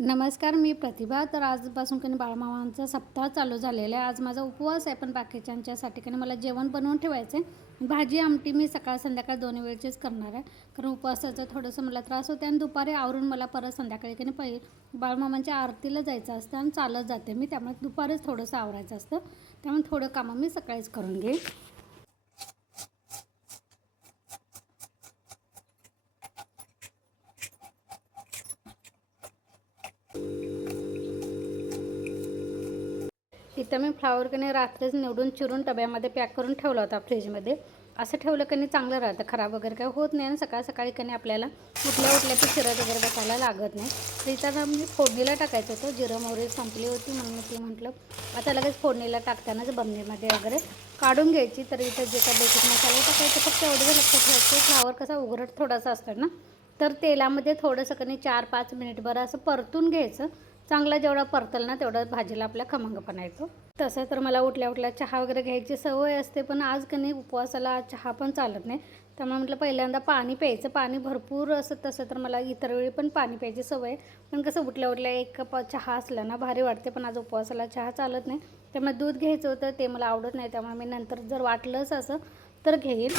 नमस्कार, मी प्रतिभा. तर आजपासून कधी बाळमामांचा सप्ताह चालू झालेला आहे. आज माझा उपवास आहे, पण बाकीच्यांच्यासाठी कधी मला जेवण बनवून ठेवायचं आहे. भाजी आमटी मी सकाळ संध्याकाळ दोन्ही वेळचेच करणार आहे, कारण उपवासाचं थोडंसं मला त्रास होते आणि दुपारी आवरून मला परत संध्याकाळी कधी बाळमामांच्या आरतीला जायचं असतं आणि चालत जाते मी, त्यामुळे दुपारीच थोडंसं आवरायचं असतं. त्यामुळे थोडं कामं मी सकाळीच करून घेईन. इथं मी फ्लावर कणी रात्रीच निवडून चिरून डब्यामध्ये पॅक करून ठेवला होता फ्रीजमध्ये. असं ठेवलं कणी चांगलं राहतं, खराब वगैरे काही होत नाही आणि सकाळ सकाळी कणी आपल्याला उठल्या की चिरत वगैरे बसायला लागत नाही. तर इथं मी फोडणीला टाकायचं होतं, जिरं मोहरी संपली होती म्हणून मी ती म्हटलं आता लगेच फोडणीला टाकतानाच बरणीमध्ये वगैरे काढून घ्यायची. तर इथं जे काय बेसिक मसाले टाकायचे फक्त एवढं लक्षात ठेवायचं, फ्लावर कसा उघडट थोडासा असतं ना, तर तेलामध्ये थोडंसं कणी 4-5 मिनिट बरं असं परतून घ्यायचं. चांगला जेवढा परतल ना तेवढा भाजीला आपल्या खमंगपणा येतो. तसं तर मला उठल्या उठल्या चहा वगैरे घ्यायची सवय असते, पण आज कधी उपवासाला चहा पण चालत नाही. त्यामुळे म्हटलं पहिल्यांदा पाणी प्यायचं, पाणी भरपूर असं. तसं तर मला इतर वेळी पण पाणी प्यायची सवय, पण कसं उठल्या उठल्या एक कप चहा असला ना भारी वाटते, पण आज उपवासाला चहा चालत नाही. त्यामुळे दूध घ्यायचं होतं, ते मला आवडत नाही, त्यामुळे मी नंतर जर वाटलंच असं तर घेईन.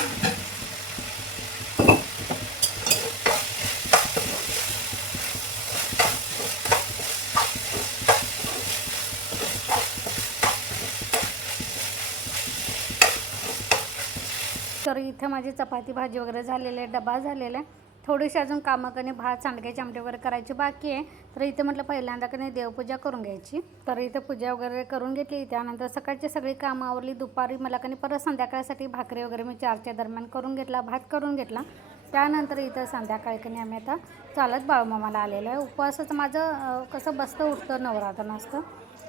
तर इथे माझी चपाती भाजी वगैरे झालेली आहे, डबा झालेला आहे. थोडीशी अजून कामं कधी भात सांडग्याची आमटी वगैरे करायची बाकी आहे. तर इथे म्हटलं पहिल्यांदा कधी देवपूजा करून घ्यायची. तर इथे पूजा वगैरे करून घेतली. त्यानंतर सकाळची सगळी कामं आवरली. दुपारी मला कधी परत संध्याकाळसाठी भाकरी वगैरे मी 4च्या दरम्यान करून घेतला, भात करून घेतला. त्यानंतर इथं संध्याकाळी कधी आम्ही आता चालत बाळूमामाला आलेलो आहे. उपवासाचं माझं कसं बसतं उठतं नवरात्र नसतं,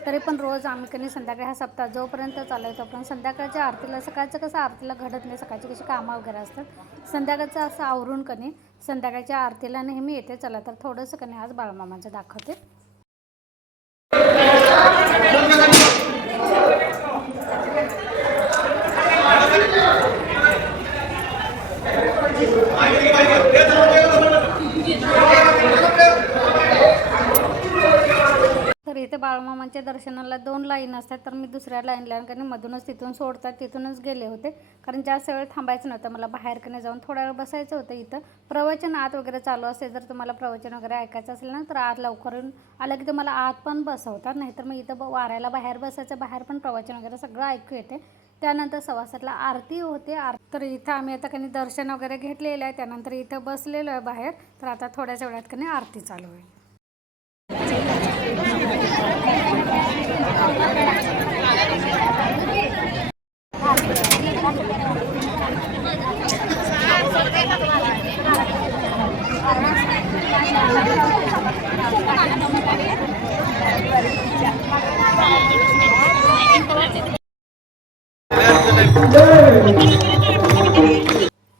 तरी पण रोज आम्ही कधी संध्याकाळी हा सप्ताह जोपर्यंत चालायचं तोपर्यंत संध्याकाळच्या आरतीला, सकाळचं कसं आरतीला घडत नाही, सकाळची कशी कामं वगैरे असतात, संध्याकाळचं असं आवरून कधी संध्याकाळच्या आरतीला नेहमी येते. चला तर थोडंसं कधी आज बाळूमामाचं दाखवते. तर इथे बाळूमामांच्या दर्शनाला 2 लाईन असतात, तर मी दुसऱ्या लाईनला कधी मधूनच तिथून सोडतात तिथूनच गेले होते, कारण जास्त वेळ थांबायचं नव्हतं मला, बाहेर कधी जाऊन थोडा वेळ बसायचं होतं. इथं प्रवचन आत वगैरे चालू असेल, जर तुम्हाला प्रवचन वगैरे ऐकायचं असेल ना तर आत लवकर आलं की तुम्हाला आत पण बसवतात, नाहीतर मग इथं वाऱ्याला बाहेर बसायचं, बाहेर पण प्रवचन वगैरे सगळं ऐकू येते. त्यानंतर 7:15ला आरती होते. तर इथं आम्ही आता कधी दर्शन वगैरे घेतलेलं आहे, त्यानंतर इथं बसलेलो आहे बाहेर. तर आता थोड्याच वेळात कधी आरती चालू आहे.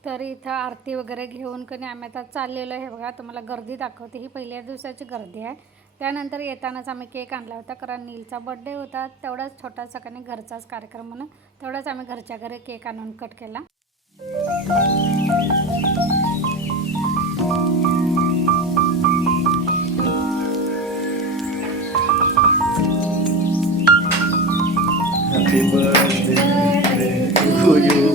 तर इथं आरती वगैरे घेऊन कधी आम्ही आता चाललेलो आहे. बघा तुम्हाला गर्दी दाखवते, ही पहिल्या दिवसाची गर्दी आहे. त्यानंतर येतानाच आम्ही केक आणला होता, कारण नीलचा बड्डे होता, तेवढाच छोटासा कधी घरचाच कार्यक्रम म्हणून तेवढाच आम्ही घरच्या घरी केक आणून कट केला. Happy birthday to you.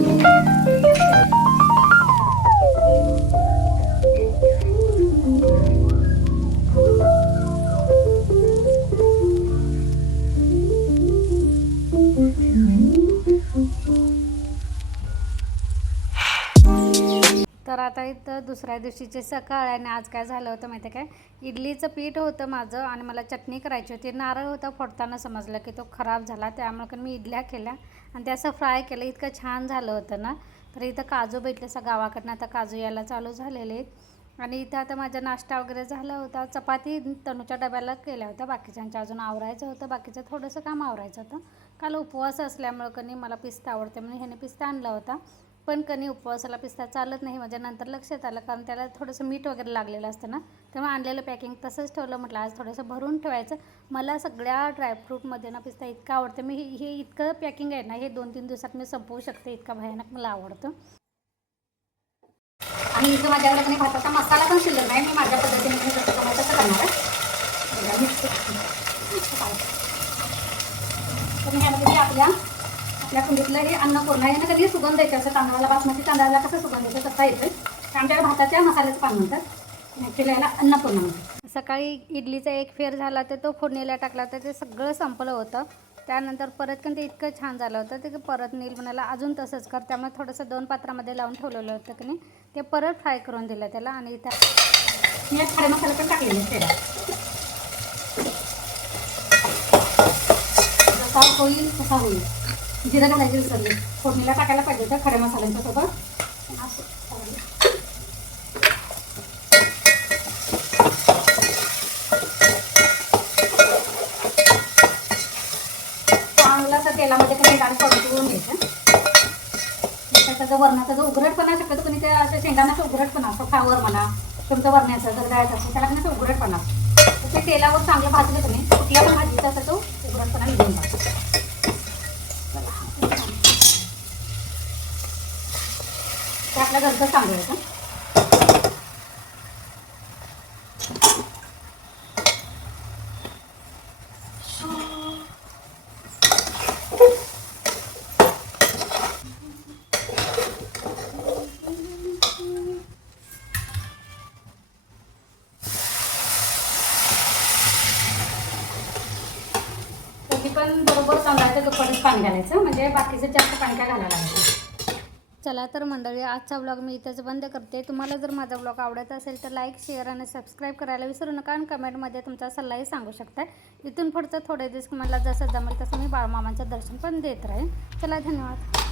तर आता इथं दुसऱ्या दिवशीची सकाळ आणि आज काय झालं होतं माहिती आहे काय, इडलीचं पीठ होतं माझं आणि मला चटणी करायची होती. नारळ होता, फोडताना समजलं की तो खराब झाला, त्यामुळे मी इडल्या केल्या आणि ते असं फ्राय केलं, इतकं छान झालं होतं ना. तर इथं काजू भेटले गावाकडनं, आता काजू यायला चालू झालेले आहेत. आणि इथं आता माझा नाश्ता वगैरे झाला होता. चपाती तनूच्या डब्याला केल्या होत्या, बाकीच्यांच्या अजून आवरायचं होतं, बाकीचं थोडंसं काम आवरायचं होतं. काल उपवास असल्यामुळं कणी मला पिस्ता आवडते म्हणून ह्याने पिस्ता आणला होता, पण कणी उपवासाला पिस्ता चालत नाही माझ्या, नंतर लक्षात आलं, कारण त्याला थोडंसं मीठ वगैरे लागलेलं असतं ना, तेव्हा आणलेलं पॅकिंग तसंच ठेवलं. म्हटलं आज थोडंसं भरून ठेवायचं. मला सगळ्या ड्रायफ्रूटमध्ये ना पिस्ता इतका आवडतं, मी हे इतकं पॅकिंग आहे ना, हे 2-3 दिवसात मी संपवू शकते, इतका भयानक मला आवडतं. आणि इथं माझ्याकडे पण भाताचा मसाला पण शिल्लक नाही. मी माझ्या पद्धतीने मी जसं जमलं तसं करणार आहे. तर ह्यामध्ये आपल्या कुंडीतलं हे अन्नपूर्णा यानं कधी सुगंध येते. असं तांदळाला बासमती तांदळाला कसं सुगंध येतो तसा येतोय. आमच्याकडे भाताच्या मसाल्याचं पान म्हणतात. ॲक्च्युली याला अन्नपूर्णा म्हणतात. सकाळी इडलीचा एक फेर झाला तर तो फोडणीला टाकला तर ते सगळं संपलं होतं. त्यानंतर परत पण ते इतकं छान झालं होतं ते परत नील म्हणाला अजून तसंच कर. त्यामुळे थोडंसं 2 पात्रामध्ये लावून ठेवलेलं होतं की नाही ते परत फ्राय करून दिलं त्याला. आणि त्या मी खडे मसाले पण टाकलेले तेला जसा होईल तसा होईल. जिरं घालायची विसरली. फोडणीला टाकायला पाहिजे होतं खडे मसाल्यांच्या सोबत. चांगलं असं तेलामध्ये कधी डाळ परतवून घ्यायचं. त्याचा जो वरणाचा जो उघरटपणा शक्यतो कोणी त्या अशा शेंगांना उघरटपणा असतो. फ्लावर म्हणा तुमचं वरण्याचं जर डाळायचं असेल त्याला पण उघरटपणा असतो. ते तेलावर चांगलं भाजलं तुम्ही कुठल्या पण भाजीचा असा तो उघरटपणा निघून जातो. ते आपल्या घरचं चांगलं आहे का. पण बरोबर तांदळाच्या दुप्पटीत पाणी घालायचं म्हणजे बाकीचं जास्त पाणी काय घालायला लागायचं. चला तर मंडळी आजचा ब्लॉग मी इथंच बंद करते. तुम्हाला जर माझा ब्लॉग आवडत असेल तर लाईक शेअर आणि सबस्क्राईब करायला विसरू नका. आणि कमेंटमध्ये तुमचा सल्लाही सांगू शकता. इथून पुढचं थोडे दिवस मला जसं जमेल तसं मी बाळमामांचं दर्शन पण देत राहीन. चला धन्यवाद.